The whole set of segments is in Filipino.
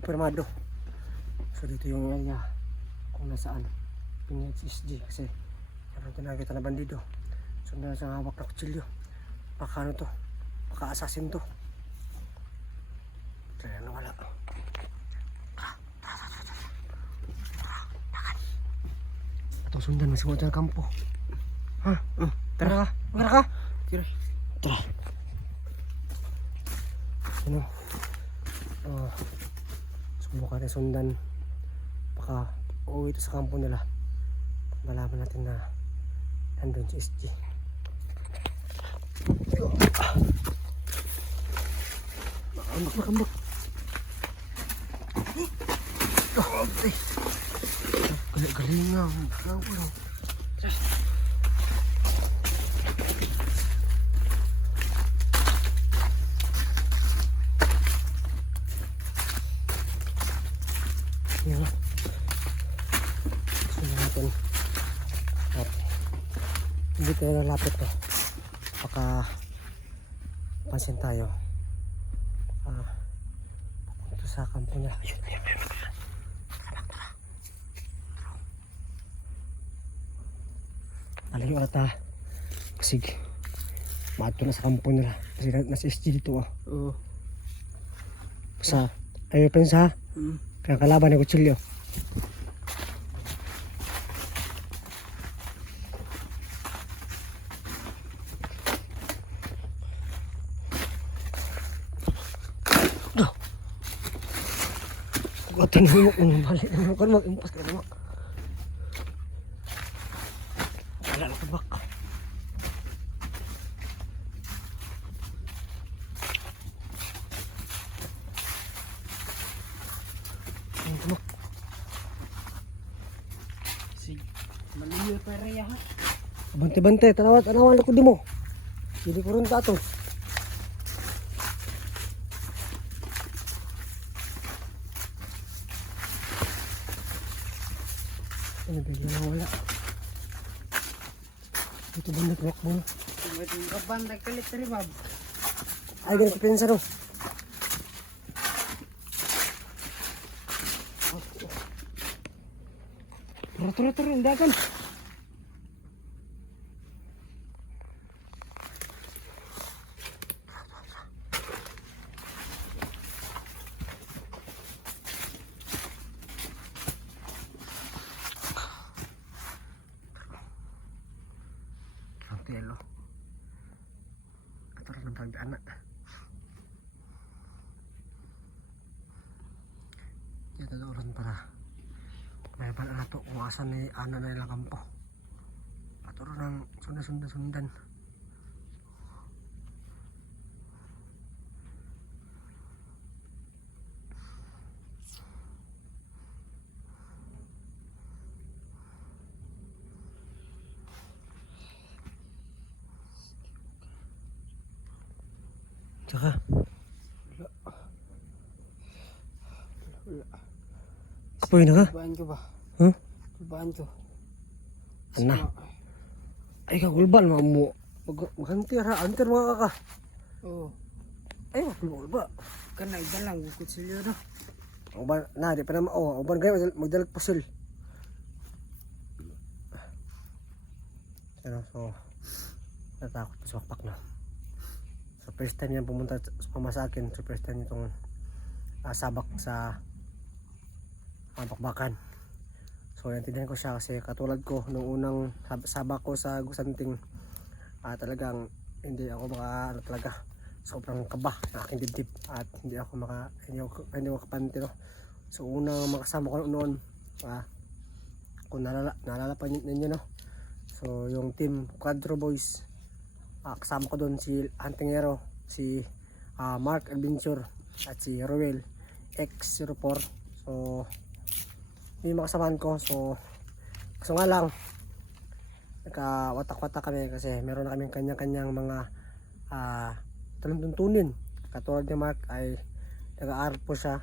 kumpirmado. So dito yung area kung nasaan PNHSG kasi meron tayo nakikita na bandido. So meron siyang hawak na kutsilyo. Baka ano to, baka assassin to. Kaya nawala. Atong sundan, masih sa kampo. Ha? Tara ka. Tara ka. Tara. Ano? Subukan natin sundan. Baka uuwi ito sa kampo nila. Malaman natin na nandun si SG. Ambak. Galing nga. Yan. Sundan natin. At hindi tayo lalapit eh. Baka pansin tayo. Papunta sa kampo nila. Ayun. Alayo ata. Kasi maato na sa kampo nila. Kasi nasa SG dito Oo. Sa ayaw pensa. Kaya kalaban ng kutsilyo. Kuwatan mo kung balik naman ko mag-impas ka naman. Wala na kabak. Ang tumak. Sige. Maliyo pa rin ha. Bante-bante, tanawan ko di mo. Hindi ko rin tato. Ano bigla na wala. Ito ba nag-rock mo? May kaban nagkalit rin bab. Ay, ganun si Pensa no. Tara, hindagan. Telo. Ato rin ang pagdaanan. Ito doon para may pala na ito kung asan ni ana na ilang kampo. Ato rin ang sundan. Tsaka apoy na ka? Kulbaan ko ba? Huh? Kulbaan ko. Ana? Ay kagulban mo. Maghantir ha. Antir mga kaka. Oo. Ay magulba. Kanay dalang kutsilyo na. Uban na di pa naman uban gaya magdalag pusil. So natakot pa sa pakpak na. So first time yan pumunta sa akin. So first time itong sabak sa pakbakan. So naintindihan ko siya kasi katulad ko nung unang sabak ko sa Gusanting, talagang hindi ako talaga sobrang kaba na aking dibdib at hindi ako makapante no. So unang makasama ko noon, kung naalala pa ninyo no. So yung team Quadro Boys, kasama ko doon si Antingero, si Mark Adventure at si Roel X04. So yung makasamahan ko. So nga lang nagkawatak-watak kami kasi meron na kaming kanya-kanyang mga tuntunin. Katulad ni Mark ay nag-aaral po siya,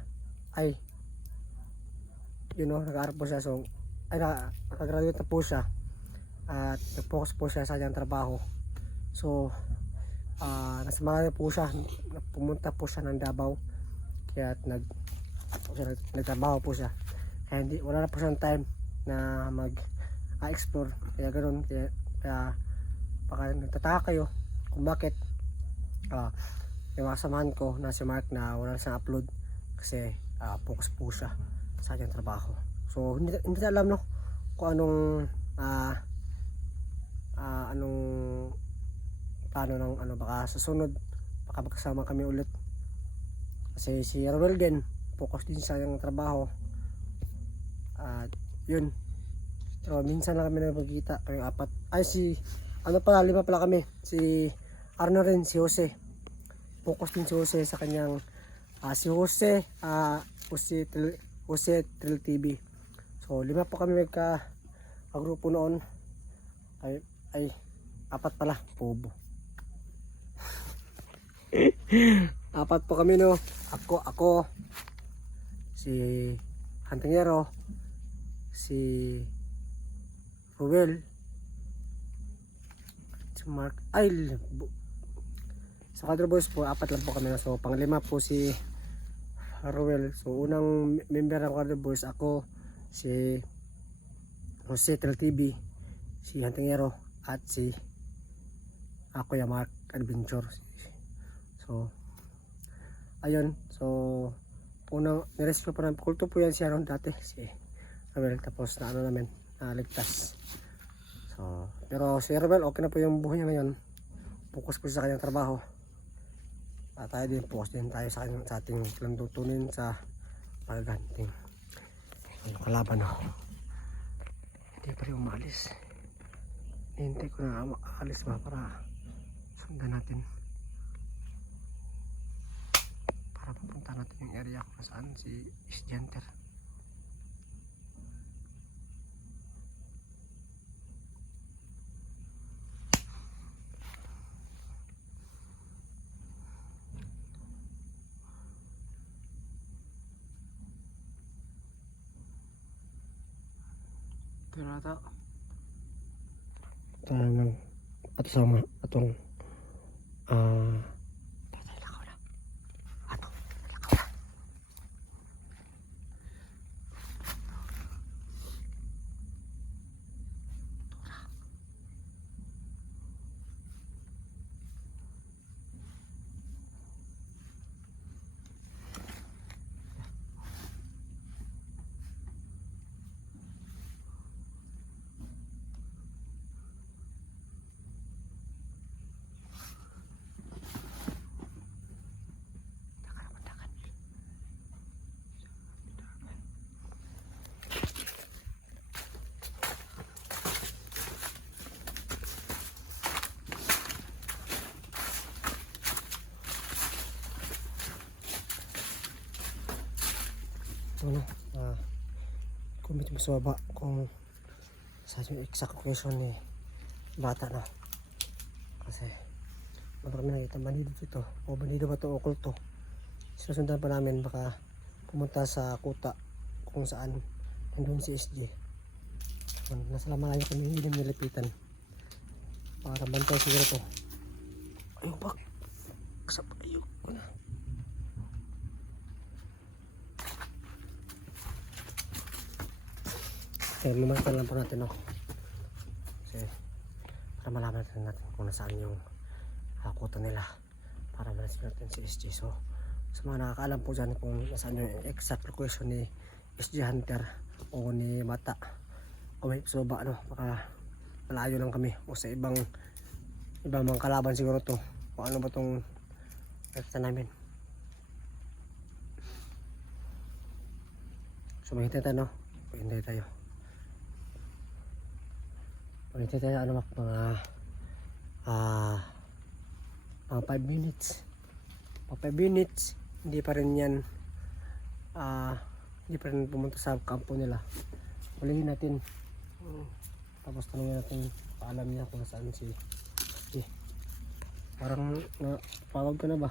nag-aaral po siya. So nakagraduate na po siya at nag-focus po siya sa kanyang trabaho. So nasa mga po siya, pumunta po siya ng Davao, kaya Kasi nagtrabaho po siya. Kaya hindi, wala na po siyang time na mag-explore. Kaya ganoon. Kaya baka nagtataka kayo kung bakit yung kasamahan ko na si Mark na wala na siyang upload. Kasi focus po siya sa kanyang trabaho. So hindi na alam no kung anong plano ng baka susunod baka magkasama kami ulit. Kasi si Ruel din focus din sa kanyang trabaho. At yun. Pero minsan lang kami nagpagkita. Kami apat. Ay lima pala kami. Si rin, si Jose. Focus din si Jose sa kanyang si Jose Trail TV. So 5 po kami grupo noon. Ay 4 pala. Bobo. 4 po kami no. Ako si Hantingero, si Ruel, si Mark, sa Quadro Boys po 4 lang po kami. So pang 5 po si Ruel. So unang member ng Quadro Boys ako, si Jose Trail TV, si Hantingero, at si Kuya Mark Adventure. So ayun. So unang nirescue po namin, kulto po yan si dati, si Ruel, tapos na namin ligtas. So pero si Ruel okay na po yung buhay niya ngayon, focus po sa kanyang trabaho. At tayo din, focus din tayo sa ating lantutunin sa pagganting yung kalaban. Hindi pa rin umalis. Hintay ko na aalis ba para sundan natin, para pupunta natin yung area kung saan si Isgenter. Pero ito. Tanang at sama atong tatay lakaw na ato lakaw na. Ano, comment mo sa baba kung saan yung exact location ni bata na. Kasi wala kami nakita bandido dito, o bandido ba ito o kulto. Sinusundan pa namin, baka pumunta sa kuta kung saan nandun si SJ. Nasa malayo kami, hindi nilipitan para bantay siguro to. Ayun bak, ayun ko na. Okay, lumasan lang po natin kasi para malaman natin kung nasaan yung kuta nila, para malasin natin si SJ. So sa mga nakakaalam po dyan kung nasaan yung exact location ni SJ Hunter o ni Mata o may soba, baka malayo lang kami o sa ibang mga kalaban siguro to, o ano ba tong ekta namin. So mahintay tayo, mahintay tayo mga 5 minutes. Pag 5 minutes hindi pa rin yan hindi pa rin pumunta sa kampo nila, ulihin natin. Tapos tanungin natin, paalam niya kung saan si parang pagod ka na ba?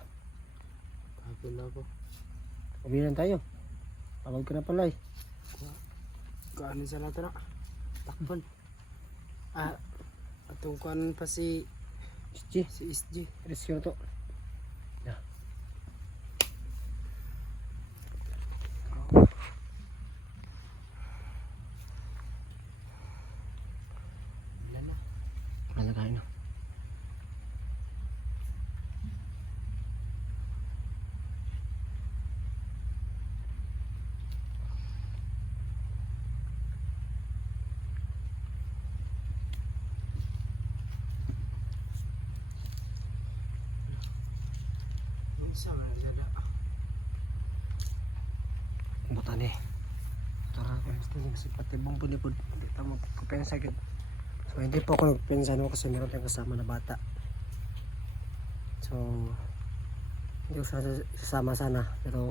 Pagod na ako. Kabilan tayo, pagod ka na pala Kaano sa nato na? Takpan. Atong kuan pa si SJ. Rescue to. Yeah. Asa man ang dada. Butan eh. Tara, kasi pati bang punipod. Hindi pa magkupensa agad. So hindi po ako nagpensa no kasi meron tayong kasama na bata. So hindi ko siya sasama sana pero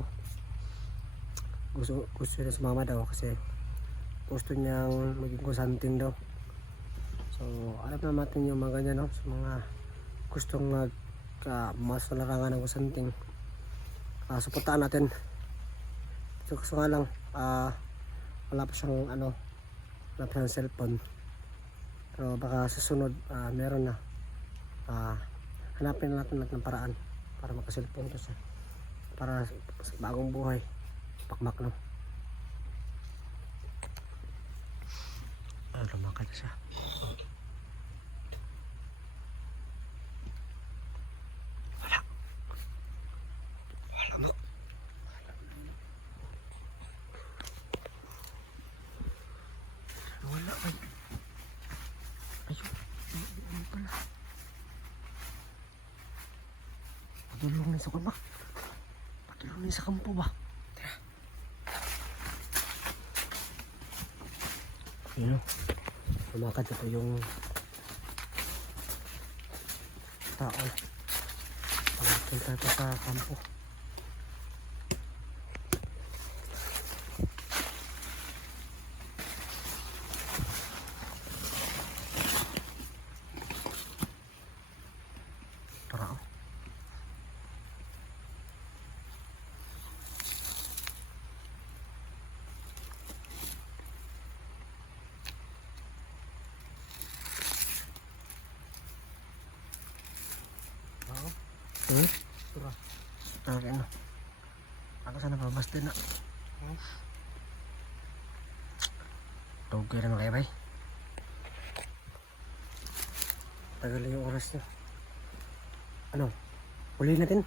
gusto niya sumama daw kasi gusto niyang maging kusantin daw. So alam na natin yung mga ganyan no, sa mga gustong mas larangan ng kusanting. Suportahan natin. So gusto nga lang wala pa siyang wala pa siyang cellphone. Pero baka susunod meron na. Hanapin na natin ng paraan para makaselfone to siya. Para sa bagong buhay. Pakmak no. Lumakad siya. Wala. Wala mo. Wala ay. Ayun. Ayun pala. Padulong na sa kuwan ba? Padulong na sa kampo ba? Tara. Yun o. Lumakad ito yung tao. Pagpunta ito sa kampo. Tara o. Tara. Tara na. Ako sana babas din na. Tawag kayo na kayo bay. Tagal yung oras niya. Ano? Huli natin?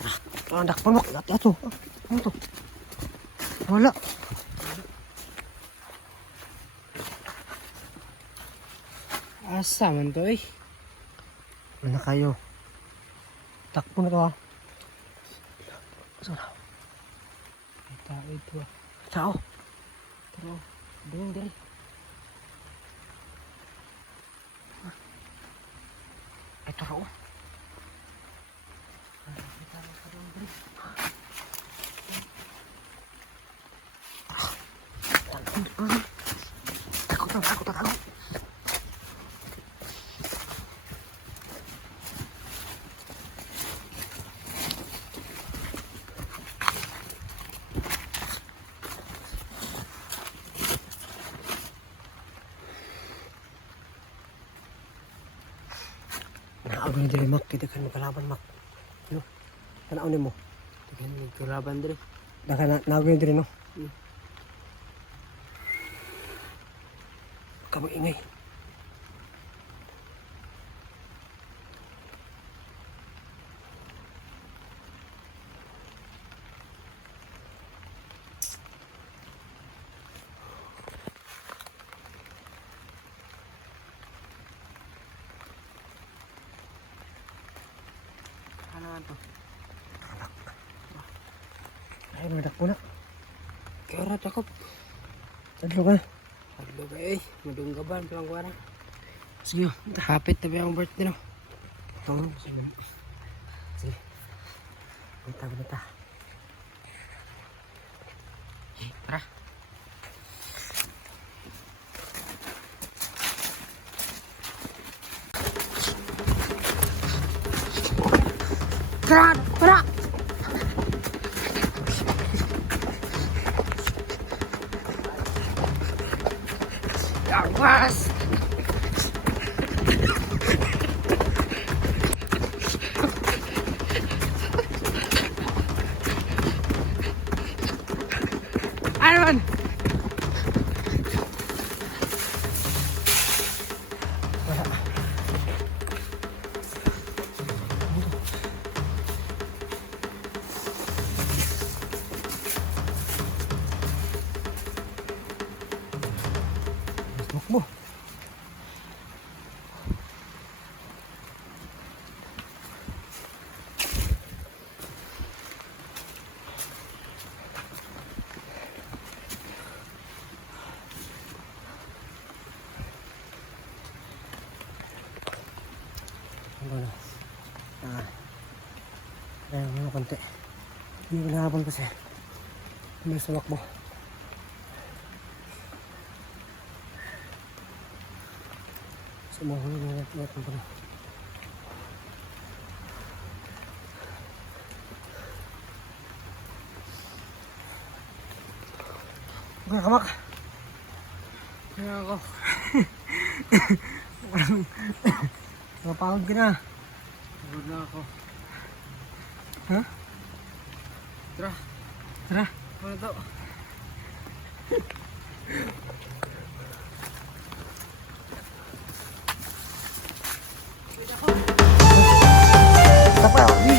Tara. Anak pa mo. Ato. Ano to? Wala. Asa man to eh. Wala na kayo. Takpo na to ha. Saan na? May tao ito ah. Tao. Tara. Doon dali. Ay tao. Takot. Naago na dili mak, kita kan kalaban mak. No. Tanaw nimo. Tignan mo kalaban dali. Daka na naago na dili no. Kamu ingay. Ano nga to? Ay, madakpo na. Kaya ora takop. Tadlo ka. Hadlo ka eh. Madunggaban palang kuwara. Sige. Hapit na ba yung birthday no? Tawon. Sige. Bata. Tara. Tara. Awas! Ano man? Mo. konti. Hindi ko nahabol kasi may sumakbo. Sumahuli na natin pa. Okay, kamak. Kaya ako. Napagod ka na. Pagod na ako. Ha? Tara. Tara. Ano to? Tapa, hindi.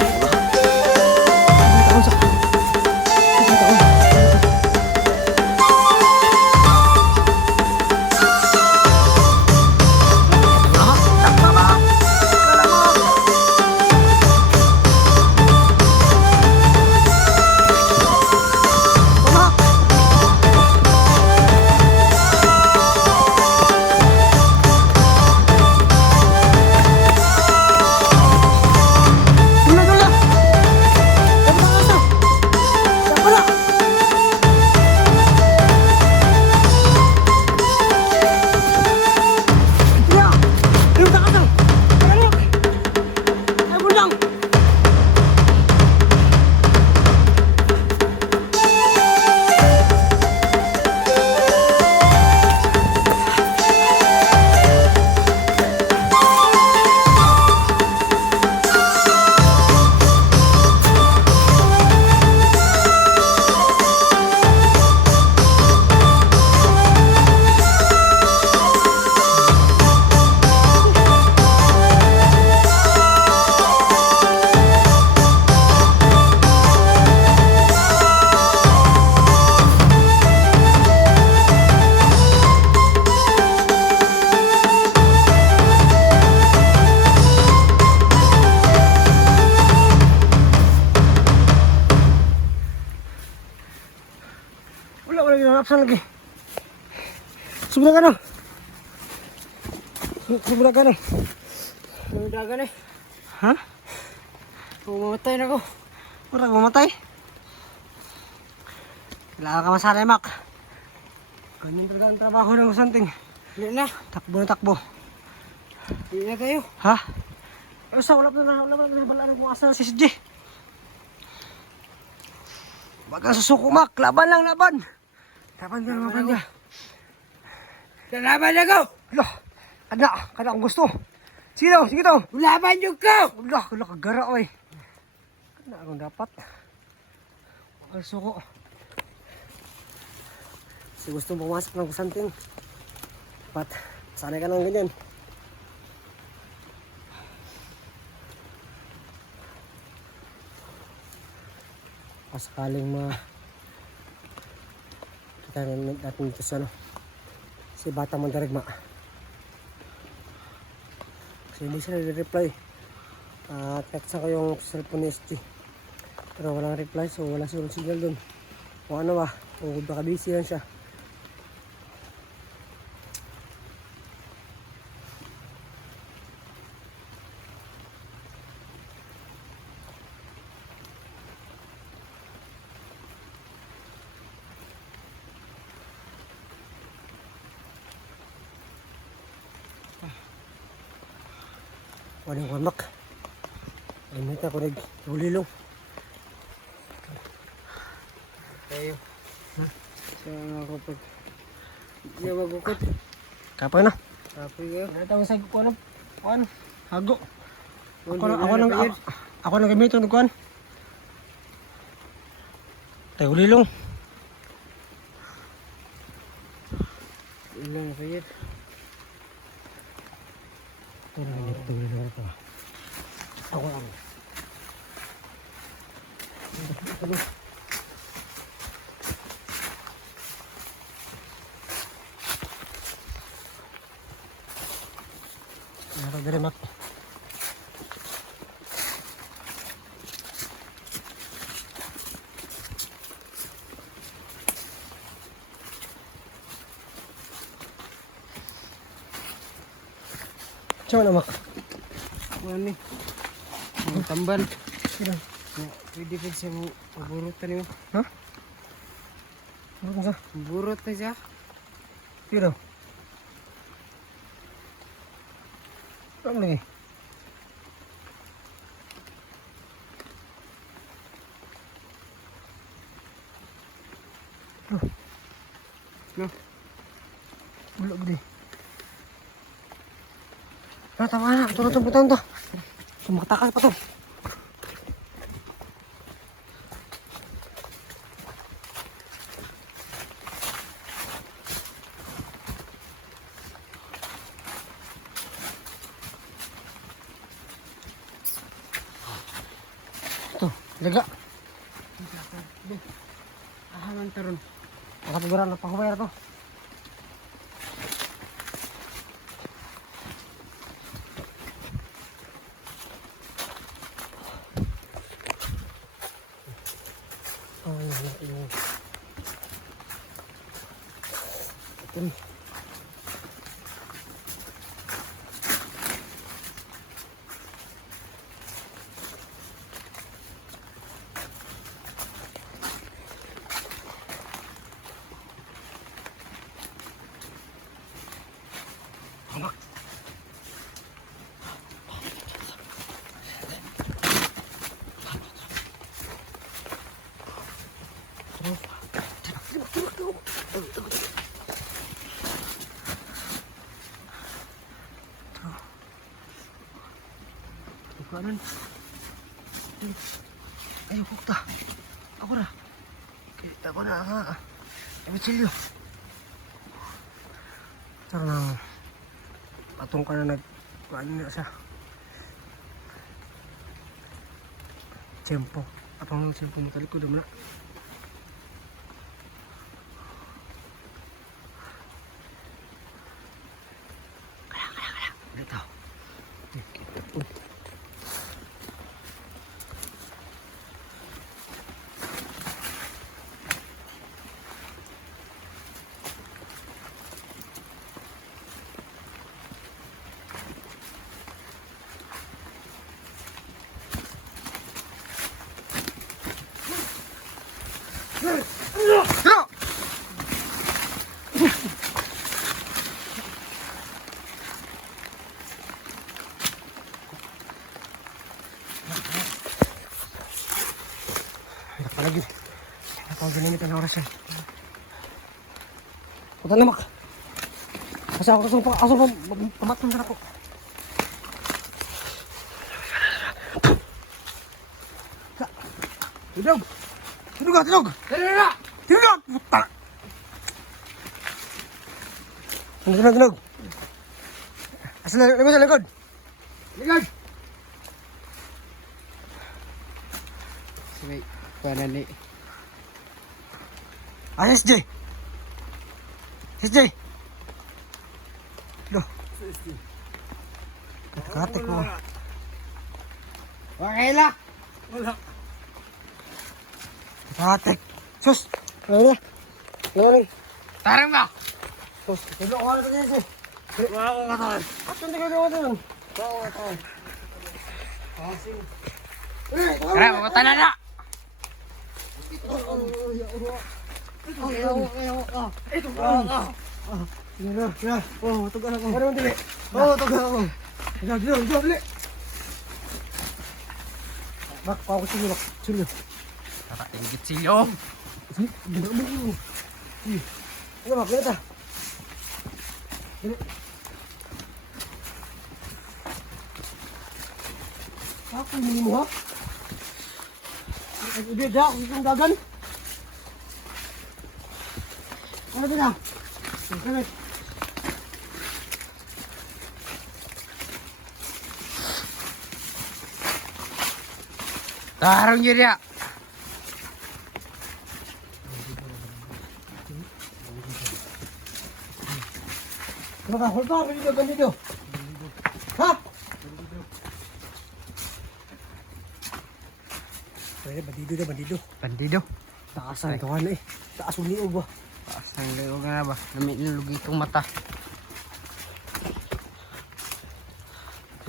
Wala ginanapsan lagi. Sobra ka na. Sobra ka na. Dagan eh. Ha? Pumamatay na ako. Wala ka mamatay? Kailangan ka masanay, Mac. Ganyan talaga ang trabaho ng usanting. Hindi na. Takbo na takbo. Hindi na tayo. Ha? Sa wala pa na balaan kung asa na si CJ. Wag kang susuko, Mac. Laban lang, laban. Laban ka, laban ka. Lalaban ako! Ala, kada akong gusto. Sige daw, sige daw. Laban yung ko! Ala, kagara, oy. Kada akong dapat. Wag kang suko. Kasi gusto mo pumasok ng kusanting. Dapat, sanay ka ng ganyan. Pasakaling kita natin dito sa si Bata Mandarigma. Kasi hindi sila reply. Text ako yung cellphone ni SG. Pero walang reply, so wala silang signal dun. Kung ano ba, kung baka busy lang siya. Walang wamak. Ay, may ako nag-ulilong. Tayo. Ha? Saan ako pag... Hindi magukot. Kapay na. Kapoy kayo. Natawag sa kuwan. Kuwan. Hago. Hindi Ako nang gamito ng kuwan. Tayo ulilong. Ilang kayo. Ito na ganyan. Ito ulilong ito. Ako lang. Ito dari mak. Cuma mak. Ano ni? Tamban. Sino? Pwede pa siya maburutan mo. Ha? Ano kung sa? Burot na siya. Pero. Ano lagi? No. Wala ba di? Tama na. Ito na ito. Butang ito. Sumaktakas pa to. Ito. Laga. Ahaman taron. Nakapagara na panghubayar to. Ito. Kanan. Ayo kukta. Ako na. Kita ko na nga. Emitsilyo. Tara na. Patong ka na ano na siya. Tiyempo. Apang ng tiyempo mo talikod mo na. Kala. Dito. Lagi. Ako ginamit ang oras yan. Punta na mak. Kasi ako pamatang na ako. Tinog! Tinog ka! Tinog! Tinog! Puta! Tinog! Asa na sa likod? Likod! Sige, paano ni? SJ! SJ! Loh. Katik mo. Okay la! Katik. Sus! Ano na? Ano na? Tarang ba? Sus! Tulo ko na ito SJ. Wala ko katawan. At hindi ko na katawan. Wala ko katawan. Tara, mabutan na na! Tugan ako. Ano man dili? Oo, tugan ako. Dilo, dili. Bak, pa ako sige, bak. Sige. Kakaingit silyo! Gila mo ko. Ano ba, kita? Dili. Ako hindi mo ha? Hindi, dak, itong dagan. Ano ba na? Ano? Tarang yun ya! Ano ka? Hold on, ganito. Ha? Bandido. Bandido! Taasan ito nga na eh. Taas uliog ba? Pasang liog na ba? Nalulugi itong mata.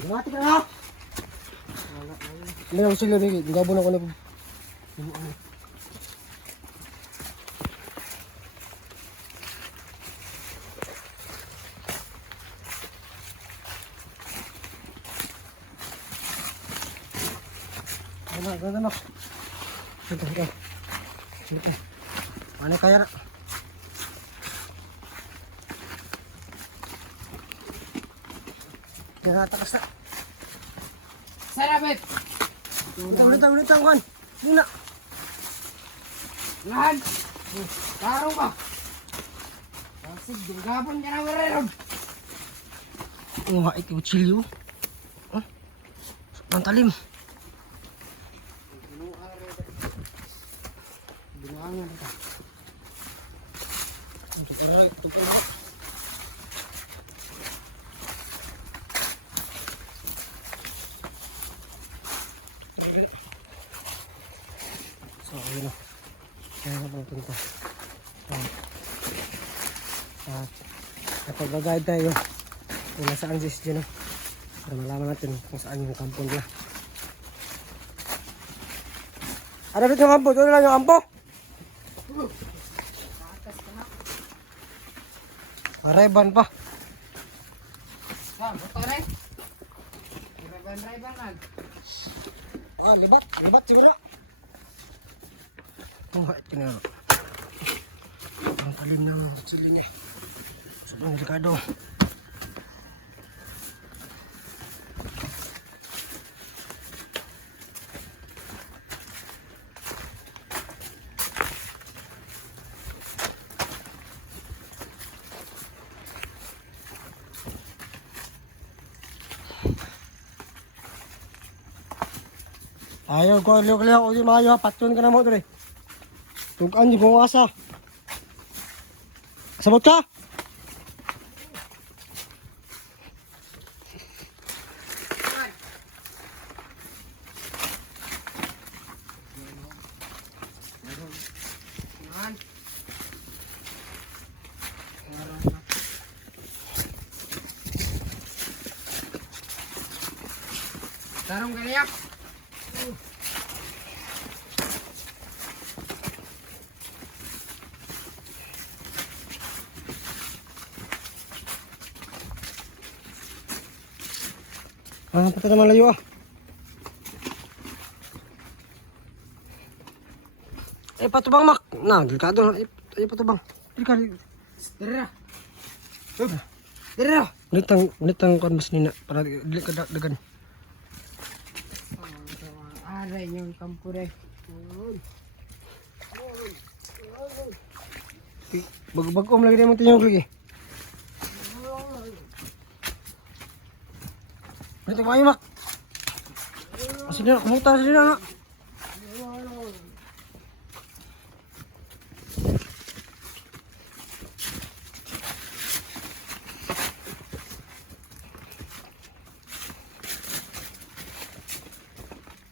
Mati ka na! Hindi ako sila, gabon ako na Ano? Ito. Ano kaya na? Kaya takas na. Sarabit! Ulit ang kan. Muna. Lahan! Taro ka! Kasi gagapon ka na meron! Ang haik yung chilyo. Ang talim. Binuangan ito. Ito pa na. So, ayun na. Kaya na pang punta. At napag-guide tayo kung nasaan si SJ na. Para malaman natin kung saan yung kampo nila. Ano dito yung kampo? Doon lang yung kampo? Areban pa. Saan? Ito rin? Reban lang. Ah, libat siguro. Oh, ito na. Ang talim ng sili niya. Sobrang delikado. Ayaw ko, liyo ko di maayo, patun ka na mo dre. Tugan di kong asa. Sabot ka? Lahan! Tarong kaniyak! Ah, patay naman layo ah. Patubang mak. Nah, delikado. Patubang. Delikado. Dira! Dira! Unitang kon mas nina para delikado dagan. Aray yung kampo rin. Bago lagi dia mo tinyog lagi. Unitang kayo mak. Sige na, kumuta sige na.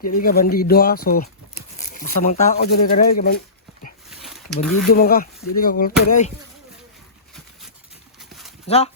Jadi ka bandido ah, so masamang tao jadi ka dai, bandido man ka, jadi ka kultur ay. Sa?